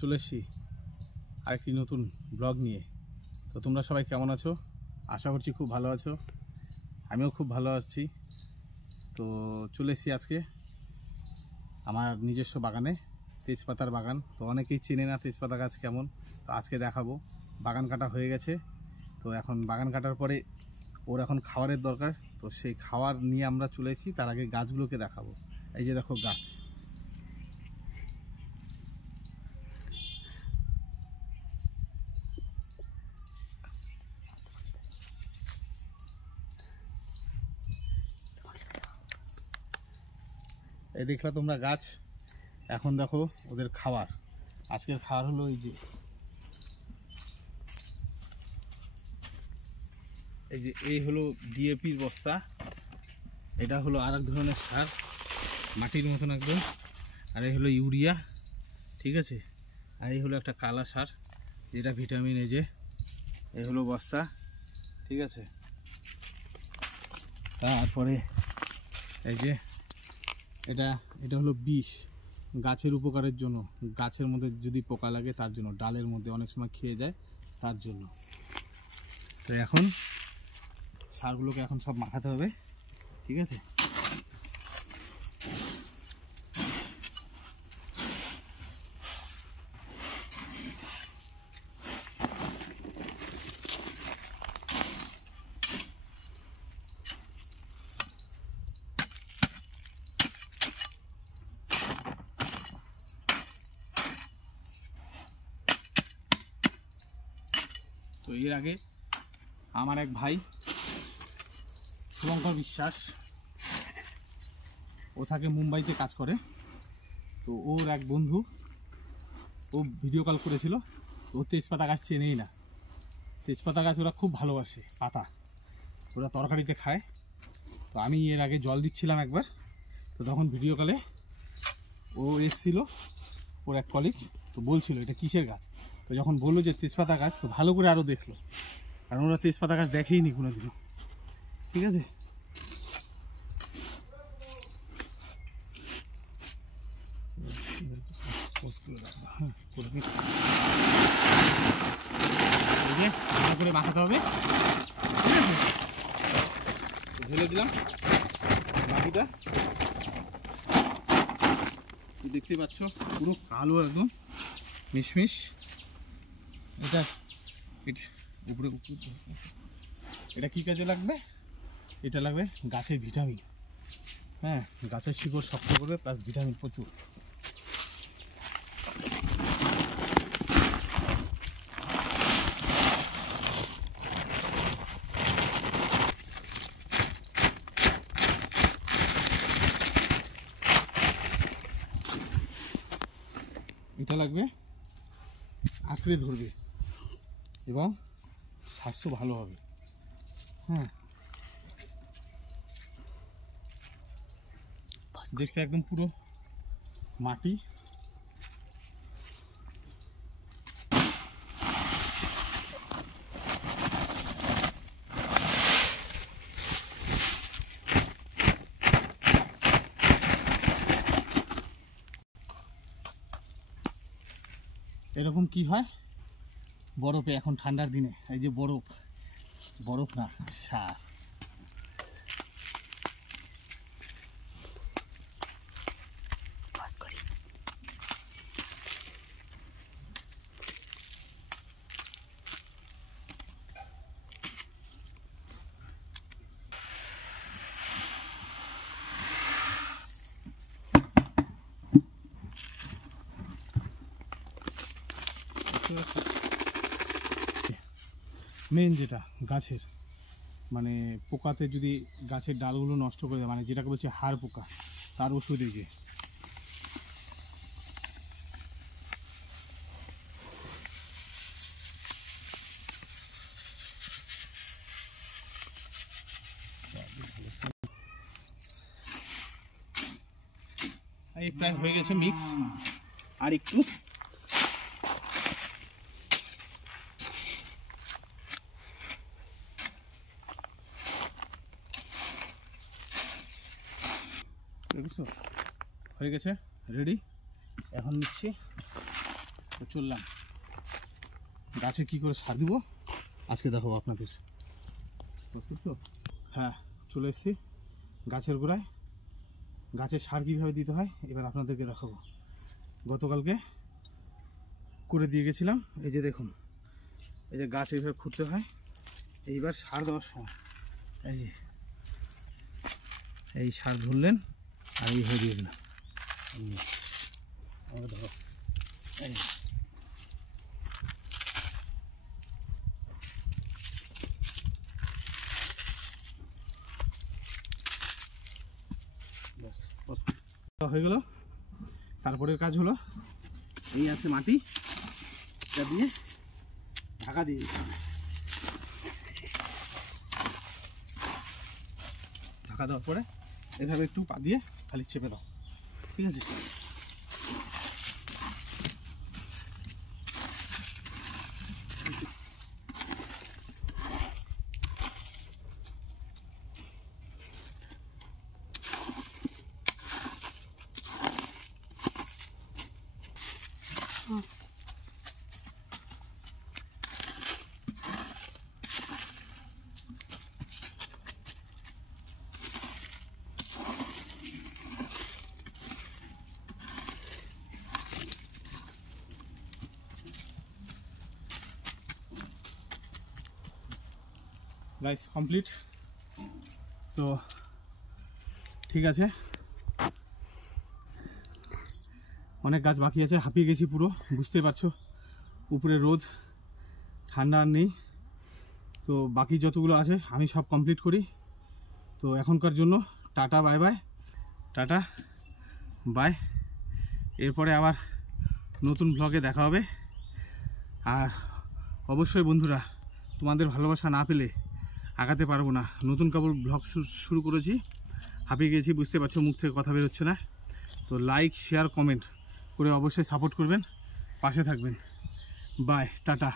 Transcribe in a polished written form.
চলে এসেছি আরেকটি নতুন ব্লগ নিয়ে। তো তোমরা সবাই কেমন আছো? আশা করছি খুব ভালো আছো, আমিও খুব ভালো আছি। তো চলে এসেছি আজকে আমার নিজস্ব বাগানে, তেজপাতার বাগান। তো অনেকেই চেনে না তেজপাতা গাছ কেমন, তো আজকে দেখাবো। বাগান কাটা হয়ে গেছে, তো এখন বাগান কাটার পরে ওর এখন খাবারের দরকার, তো সেই খাবার নিয়ে আমরা চলে এসেছি। তার আগে গাছগুলোকে দেখাবো। এই যে দেখো গাছ, এই দেখলা তোমরা গাছ। এখন দেখো ওদের খাবার। আজকের খাবার হলো এই হলো ডিএপির বস্তা। এটা হলো আর এক ধরনের সার, মাটির মতন একদম। আর এই হলো ইউরিয়া, ঠিক আছে। আর এই হলো একটা কালা সার, যেটা ভিটামিন। এই হলো বস্তা, ঠিক আছে। তারপরে এই যে এটা হলো বিষ, গাছের উপকারের জন্য। গাছের মধ্যে যদি পোকা লাগে তার জন্য, ডালের মধ্যে অনেক সময় খেয়ে যায় তার জন্য। তো এখন সারগুলোকে এখন সব মাখাতে হবে, ঠিক আছে। তো এর আগে আমার এক ভাই শুভঙ্কর বিশ্বাস, ও থাকে মুম্বাইতে কাজ করে। তো ওর এক বন্ধু, ও ভিডিও কল করেছিল। ও তেজপাতা গাছ চেনেই না। তেজপাতা গাছ ওরা খুব ভালোবাসে, পাতা ওরা তরকারিতে খায়। তো আমি এর আগে জল দিচ্ছিলাম একবার, তো তখন ভিডিও কলে ও এসছিল, ওর এক কলিগ। তো বলছিল এটা কিসের গাছ। তো যখন বললো যে তেজপাতা গাছ, তো ভালো করে আরও দেখলো, কারণ ওরা তেজপাতা গাছ দেখেইনি কোনোদিনও, ঠিক আছে। ভালো করে মাখাতে হবে, ঠিক আছে। ঢেলে দিলাম বাকিটা। দেখতে পাচ্ছ পুরো কালো একদম মিশমিশ। এটা উপরে এটা কী কাজে লাগবে? এটা লাগবে গাছের ভিটামিন। হ্যাঁ, গাছের শিকড় শক্ত করবে, প্লাস ভিটামিন প্রচুর। এটা লাগবে, আঁকড়ে ধরবে এবং স্বাস্থ্য ভালো হবে। হ্যাঁ, দেখতে একদম পুরো মাটি। এরকম কি হয় বরফে, এখন ঠান্ডার দিনে এই যে বরফ না, সার। মেন যেটা গাছের মানে পোকাতে, যদি গাছের ডালগুলো নষ্ট করে দেয়, মানে যেটাকে বলছে হাড় পোকা, তার ওষুধ এই যে। এই প্রায় হয়ে গেছে মিক্স, আর একটু। বুঝছো, হয়ে গেছে, রেডি। এখন নিচ্ছি তো চললাম, গাছে কি করে সার দিব আজকে দেখাবো আপনাদের। তো হ্যাঁ, চলে এসেছি গাছের গোড়ায়। গাছের সার কীভাবে দিতে হয় এবার আপনাদেরকে দেখাবো। গতকালকে করে দিয়ে গেছিলাম। এই যে দেখুন, এই যে গাছ এইভাবে খুঁড়তে হয়। এইবার সার দেওয়ার সময় এই যে এই সার ধরলেন আর এই হয়ে দিয়ে দিলাম। ধরো এই হয়ে গেল। তারপরের কাজ হলো, এই আছে মাটি, এটা দিয়ে ঢাকা দিয়ে দিতে হবে। ঢাকা দেওয়ার পরে এভাবে একটু পা দিয়ে খালি চেপে দাও, ঠিক আছে? Guys complete. তো ঠিক আছে, অনেক গাছ বাকি আছে, হাঁপিয়ে গেছি পুরো, বুঝতে পারছো। উপরে রোদ, ঠান্ডা আর নেই। তো বাকি যতগুলো আছে আমি সব কমপ্লিট করি। তো এখনকার জন্য tata bye bye, tata bye. এরপরে আবার নতুন ব্লগে দেখা হবে। আর অবশ্যই বন্ধুরা, তোমাদের ভালোবাসা না পেলে আগাতে পারবো না। নতুন কাপড় ব্লগ শুরু করেছি, হাঁপিয়ে গেছি, বুঝতে পারছো, মুখ থেকে কথা বেরোচ্ছে না। তো লাইক, শেয়ার, কমেন্ট করে অবশ্যই সাপোর্ট করবেন, পাশে থাকবেন। Bye, tata.